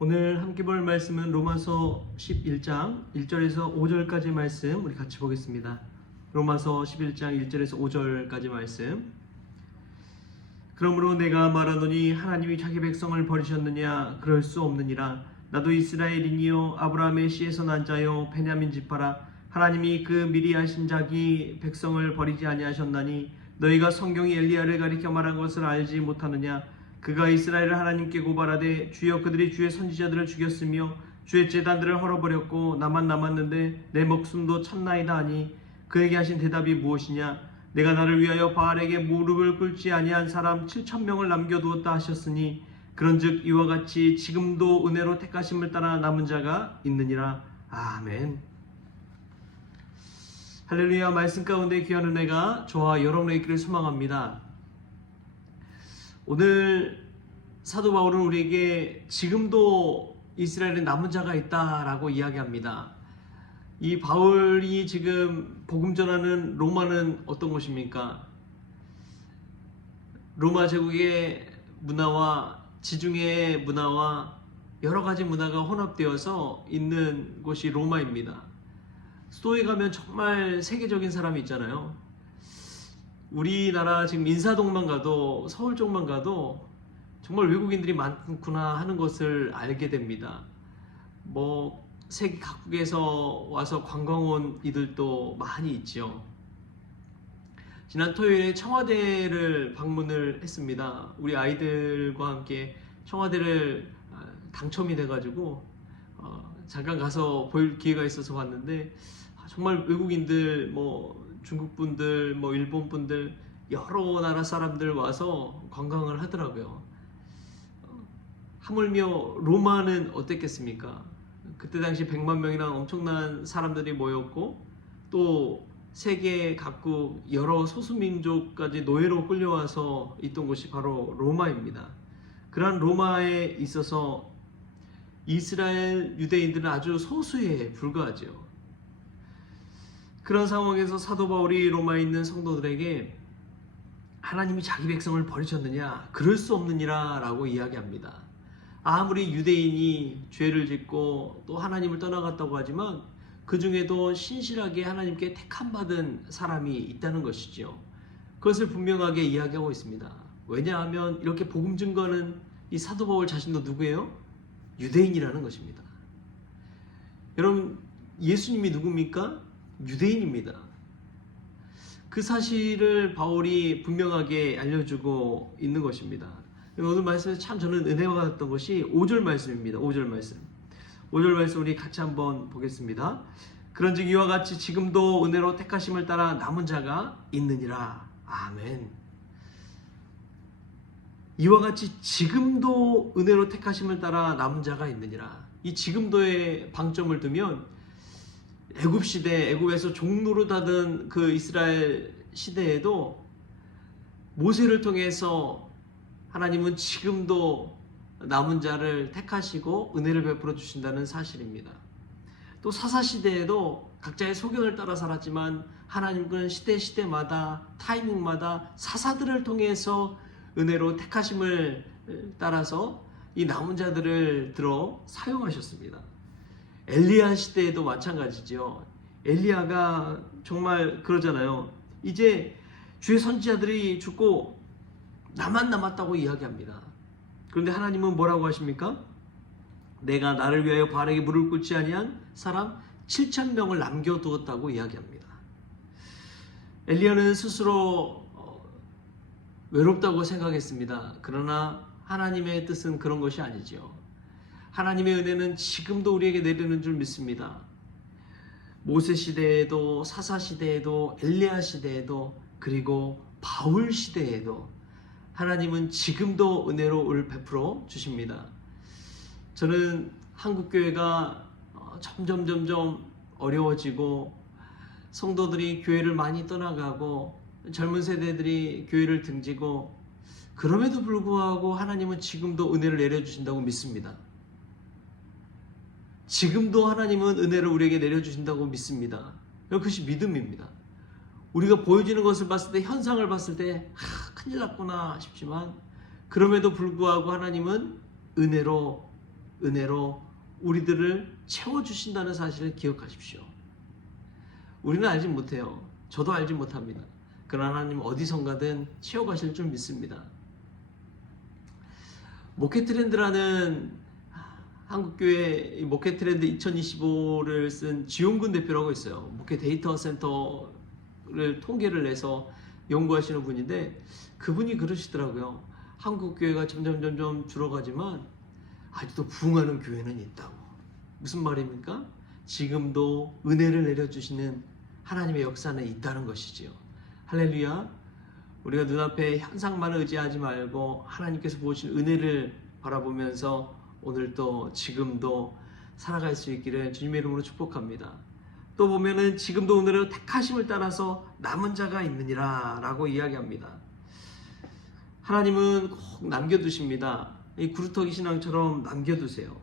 오늘 함께 볼 말씀은 로마서 11장 1절에서 5절까지 말씀 우리 같이 보겠습니다. 로마서 11장 1절에서 5절까지 말씀. 그러므로 내가 말하노니 하나님이 자기 백성을 버리셨느냐? 그럴 수 없느니라. 나도 이스라엘이니요 아브라함의 씨에서 난 자요 베냐민 지파라. 하나님이 그 미리 하신 자기 백성을 버리지 아니하셨나니 너희가 성경이 엘리야를 가리켜 말한 것을 알지 못하느냐? 그가 이스라엘을 하나님께 고발하되 주여 그들이 주의 선지자들을 죽였으며 주의 제단들을 헐어버렸고 나만 남았는데 내 목숨도 쳤나이다 하니 그에게 하신 대답이 무엇이냐? 내가 나를 위하여 바알에게 무릎을 꿇지 아니한 사람 7,000명을 남겨두었다 하셨으니 그런즉 이와 같이 지금도 은혜로 택하심을 따라 남은 자가 있느니라. 아멘. 할렐루야. 말씀 가운데 귀한 은혜가 저와 여러분의 있기를 소망합니다. 오늘 사도 바울은 우리에게 지금도 이스라엘에 남은 자가 있다라고 이야기합니다. 이 바울이 지금 복음 전하는 로마는 어떤 곳입니까? 로마 제국의 문화와 지중해의 문화와 여러 가지 문화가 혼합되어서 있는 곳이 로마입니다. 수도에 가면 정말 세계적인 사람이 있잖아요. 우리나라 지금 인사동만 가도 서울 쪽만 가도 정말 외국인들이 많구나 하는 것을 알게 됩니다. 세계 각국에서 와서 관광 온 이들도 많이 있죠. 지난 토요일에 청와대를 방문을 했습니다. 우리 아이들과 함께 청와대를 당첨이 돼가지고 잠깐 가서 볼 기회가 있어서 봤는데 정말 외국인들 중국 분들, 일본 분들, 여러 나라 사람들 와서 관광을 하더라고요. 하물며 로마는 어땠겠습니까? 그때 당시 100만 명이나 엄청난 사람들이 모였고 또 세계 각국 여러 소수민족까지 노예로 끌려와서 있던 곳이 바로 로마입니다. 그러한 로마에 있어서 이스라엘 유대인들은 아주 소수에 불과하죠. 그런 상황에서 사도 바울이 로마에 있는 성도들에게 하나님이 자기 백성을 버리셨느냐? 그럴 수 없느니라 라고 이야기합니다. 아무리 유대인이 죄를 짓고 또 하나님을 떠나갔다고 하지만 그 중에도 신실하게 하나님께 택함받은 사람이 있다는 것이죠. 그것을 분명하게 이야기하고 있습니다. 왜냐하면 이렇게 복음 증거하는 이 사도 바울 자신도 누구예요? 유대인이라는 것입니다. 여러분, 예수님이 누굽니까? 유대인입니다. 그 사실을 바울이 분명하게 알려주고 있는 것입니다. 오늘 말씀에서 참 저는 은혜가 받았던 것이 5절 말씀입니다. 5절 말씀 우리 같이 한번 보겠습니다. 그런즉 이와 같이 지금도 은혜로 택하심을 따라 남은 자가 있느니라. 아멘. 이와 같이 지금도 은혜로 택하심을 따라 남은 자가 있느니라. 이 지금도에 방점을 두면 애굽 시대, 애굽에서 종로로 다던 그 이스라엘 시대에도 모세를 통해서 하나님은 지금도 남은 자를 택하시고 은혜를 베풀어 주신다는 사실입니다. 또 사사 시대에도 각자의 소견을 따라 살았지만 하나님은 시대마다 타이밍마다 사사들을 통해서 은혜로 택하심을 따라서 이 남은 자들을 들어 사용하셨습니다. 엘리야 시대에도 마찬가지죠. 엘리야가 정말 그러잖아요. 이제 주의 선지자들이 죽고 나만 남았다고 이야기합니다. 그런데 하나님은 뭐라고 하십니까? 내가 나를 위하여 바알에게 무릎을 꿇지 아니한 사람 7,000명을 남겨두었다고 이야기합니다. 엘리야는 스스로 외롭다고 생각했습니다. 그러나 하나님의 뜻은 그런 것이 아니죠. 하나님의 은혜는 지금도 우리에게 내리는 줄 믿습니다. 모세 시대에도 사사 시대에도 엘리야 시대에도 그리고 바울 시대에도 하나님은 지금도 은혜로 베풀어 주십니다. 저는 한국교회가 점점 어려워지고 성도들이 교회를 많이 떠나가고 젊은 세대들이 교회를 등지고 그럼에도 불구하고 하나님은 지금도 은혜를 내려주신다고 믿습니다. 지금도 하나님은 은혜를 우리에게 내려주신다고 믿습니다. 그것이 믿음입니다. 우리가 보여지는 것을 봤을 때, 현상을 봤을 때 큰일 났구나 싶지만 그럼에도 불구하고 하나님은 은혜로 은혜로 우리들을 채워주신다는 사실을 기억하십시오. 우리는 알지 못해요. 저도 알지 못합니다. 그러나 하나님 어디선가든 채워가실 줄 믿습니다. 목회 트렌드라는 한국교회 목회 트렌드 2025를 쓴 지용근 대표라고 있어요. 목회 데이터 센터를 통계를 내서 연구하시는 분인데 그분이 그러시더라고요. 한국교회가 점점 줄어가지만 아직도 부흥하는 교회는 있다고. 무슨 말입니까? 지금도 은혜를 내려주시는 하나님의 역사는 있다는 것이지요. 할렐루야. 우리가 눈앞에 현상만을 의지하지 말고 하나님께서 부으신 은혜를 바라보면서 오늘도 지금도 살아갈 수 있기를 주님의 이름으로 축복합니다. 또 보면은 지금도 오늘은 택하심을 따라서 남은 자가 있느니라 라고 이야기합니다. 하나님은 꼭 남겨두십니다. 이 구루터기 신앙처럼 남겨두세요.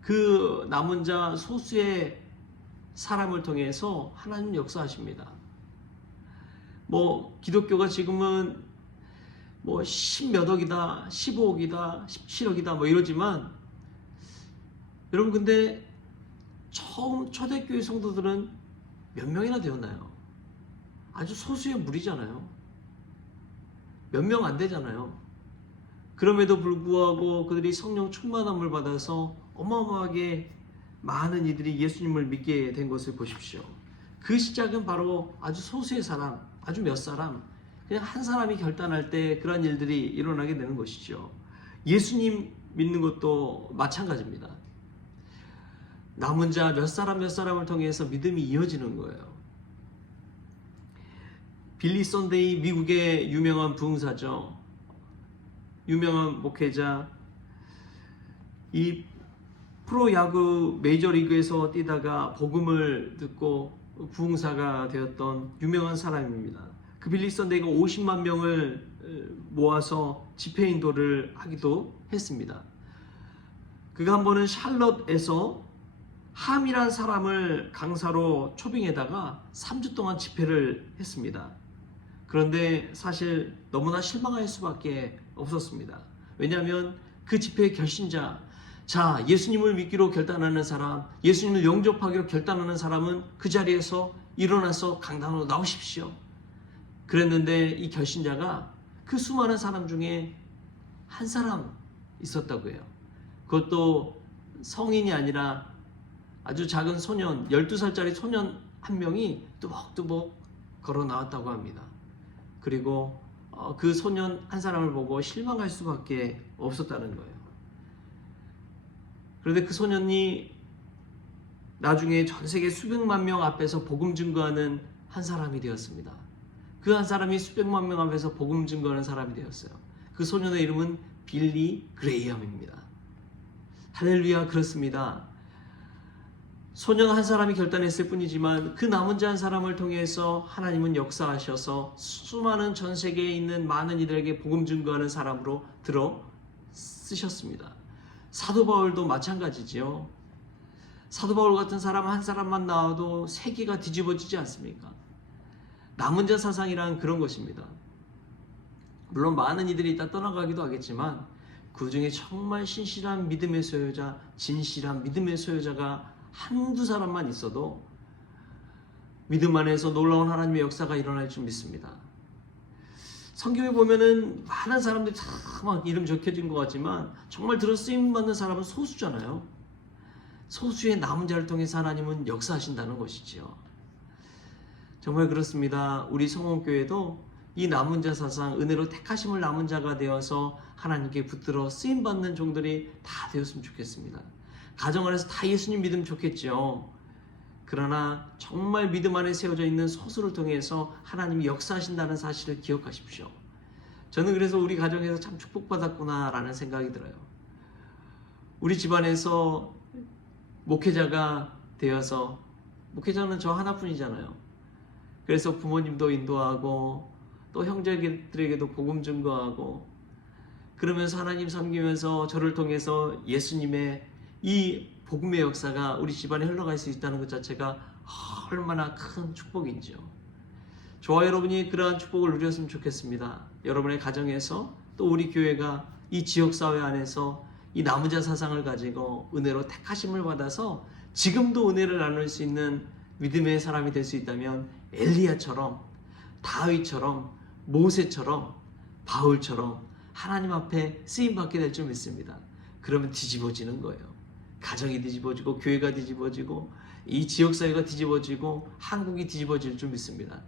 그 남은 자 소수의 사람을 통해서 하나님 역사하십니다. 기독교가 지금은 10몇 억이다, 15억이다, 17억이다 이러지만 여러분 근데 처음 초대교회 성도들은 몇 명이나 되었나요? 아주 소수의 무리잖아요. 몇 명 안 되잖아요. 그럼에도 불구하고 그들이 성령 충만함을 받아서 어마어마하게 많은 이들이 예수님을 믿게 된 것을 보십시오. 그 시작은 바로 아주 소수의 사람, 아주 몇 사람, 그냥 한 사람이 결단할 때 그런 일들이 일어나게 되는 것이죠. 예수님 믿는 것도 마찬가지입니다. 남은 자 몇 사람을 통해서 믿음이 이어지는 거예요. 빌리 선데이, 미국의 유명한 부흥사죠. 유명한 목회자. 이 프로야구 메이저리그에서 뛰다가 복음을 듣고 부흥사가 되었던 유명한 사람입니다. 그 빌리 선데이가 50만 명을 모아서 집회 인도를 하기도 했습니다. 그가 한 번은 샬럿에서 함이란 사람을 강사로 초빙에다가 3주 동안 집회를 했습니다. 그런데 사실 너무나 실망할 수밖에 없었습니다. 왜냐하면 그 집회의 결신자, 자, 예수님을 믿기로 결단하는 사람, 예수님을 영접하기로 결단하는 사람은 그 자리에서 일어나서 강단으로 나오십시오. 그랬는데 이 결신자가 그 수많은 사람 중에 한 사람 있었다고 해요. 그것도 성인이 아니라 아주 작은 소년, 12살짜리 소년 한 명이 뚜벅뚜벅 걸어 나왔다고 합니다. 그리고 그 소년 한 사람을 보고 실망할 수밖에 없었다는 거예요. 그런데 그 소년이 나중에 전 세계 수백만 명 앞에서 복음 증거하는 한 사람이 되었습니다. 그 한 사람이 수백만 명 앞에서 복음 증거하는 사람이 되었어요. 그 소년의 이름은 빌리 그레이엄입니다. 할렐루야. 그렇습니다. 소년 한 사람이 결단했을 뿐이지만 그 남은 자 한 사람을 통해서 하나님은 역사하셔서 수많은 전 세계에 있는 많은 이들에게 복음 증거하는 사람으로 들어 쓰셨습니다. 사도 바울도 마찬가지지요. 사도 바울 같은 사람 한 사람만 나와도 세계가 뒤집어지지 않습니까? 남은 자 사상이란 그런 것입니다. 물론 많은 이들이 이따 떠나가기도 하겠지만 그 중에 정말 신실한 믿음의 소유자, 진실한 믿음의 소유자가 한두 사람만 있어도 믿음 안에서 놀라운 하나님의 역사가 일어날 줄 믿습니다. 성경에 보면은 많은 사람들이 다 막 이름 적혀진 것 같지만 정말 들어 쓰임 받는 사람은 소수잖아요. 소수의 남은 자를 통해서 하나님은 역사하신다는 것이지요. 정말 그렇습니다. 우리 성원교회도 이 남은 자 사상, 은혜로 택하심을 남은 자가 되어서 하나님께 붙들어 쓰임 받는 종들이 다 되었으면 좋겠습니다. 가정 안에서 다 예수님 믿으면 좋겠죠. 그러나 정말 믿음 안에 세워져 있는 소수를 통해서 하나님이 역사하신다는 사실을 기억하십시오. 저는 그래서 우리 가정에서 참 축복받았구나 라는 생각이 들어요. 우리 집안에서 목회자가 되어서, 목회자는 저 하나뿐이잖아요. 그래서 부모님도 인도하고 또 형제들에게도 복음 증거하고 그러면서 하나님 섬기면서 저를 통해서 예수님의 이 복음의 역사가 우리 집안에 흘러갈 수 있다는 것 자체가 얼마나 큰 축복인지요. 저와 여러분이 그러한 축복을 누렸으면 좋겠습니다. 여러분의 가정에서 또 우리 교회가 이 지역사회 안에서 이 남은 자 사상을 가지고 은혜로 택하심을 받아서 지금도 은혜를 나눌 수 있는 믿음의 사람이 될 수 있다면 엘리야처럼, 다윗처럼, 모세처럼, 바울처럼 하나님 앞에 쓰임받게 될 줄 믿습니다. 그러면 뒤집어지는 거예요. 가정이 뒤집어지고 교회가 뒤집어지고 이 지역사회가 뒤집어지고 한국이 뒤집어질 줄 믿습니다.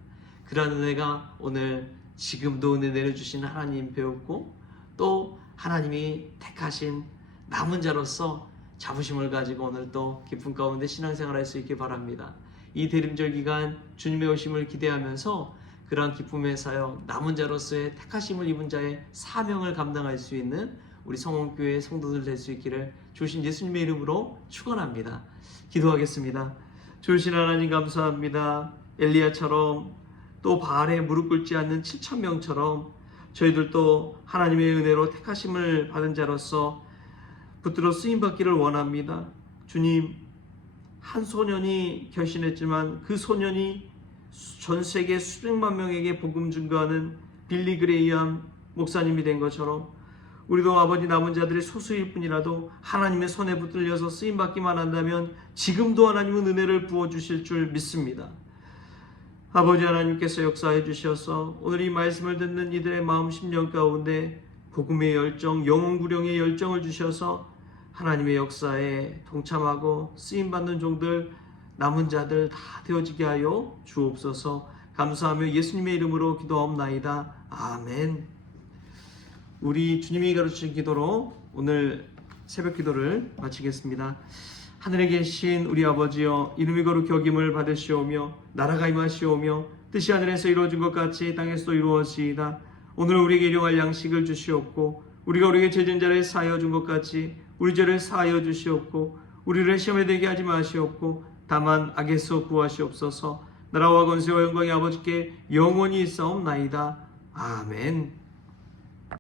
그러한 은혜가 오늘 지금도 은혜 내려주신 하나님 배웠고 또 하나님이 택하신 남은 자로서 자부심을 가지고 오늘 또 기쁨 가운데 신앙생활할 수 있길 바랍니다. 이 대림절 기간 주님의 오심을 기대하면서 그러한 기쁨의 사역, 남은 자로서의 택하심을 입은 자의 사명을 감당할 수 있는 우리 성원교회 성도들 될 수 있기를 주신 예수님의 이름으로 축원합니다. 기도하겠습니다. 주신 하나님 감사합니다. 엘리야처럼 또 바알에 무릎 꿇지 않는 7,000명처럼 저희들도 하나님의 은혜로 택하심을 받은 자로서 붙들어 쓰임받기를 원합니다. 주님, 한 소년이 결심했지만 그 소년이 전 세계 수백만 명에게 복음 증거하는 빌리 그레이엄 목사님이 된 것처럼 우리도 아버지 남은 자들의 소수일 뿐이라도 하나님의 손에 붙들려서 쓰임받기만 한다면 지금도 하나님은 은혜를 부어주실 줄 믿습니다. 아버지 하나님께서 역사해 주셔서 오늘 이 말씀을 듣는 이들의 마음 심령 가운데 복음의 열정, 영혼구령의 열정을 주셔서 하나님의 역사에 동참하고 쓰임받는 종들, 남은 자들 다 되어지게 하여 주옵소서. 감사하며 예수님의 이름으로 기도하옵나이다. 아멘. 우리 주님이 가르치신 기도로 오늘 새벽 기도를 마치겠습니다. 하늘에 계신 우리 아버지여, 이름이 거룩히 여김을 받으시오며 나라가 임하시오며 뜻이 하늘에서 이루어진 것 같이 땅에서도 이루어지이다. 오늘 우리에게 일용할 양식을 주시옵고 우리가 우리에게 죄진 자를 사하여 준 것 같이 우리 죄를 사하여 주시옵고 우리를 시험에 들게 하지 마시옵고 다만 악에서 구하시옵소서. 나라와 권세와 영광이 아버지께 영원히 있사옵나이다. 아멘.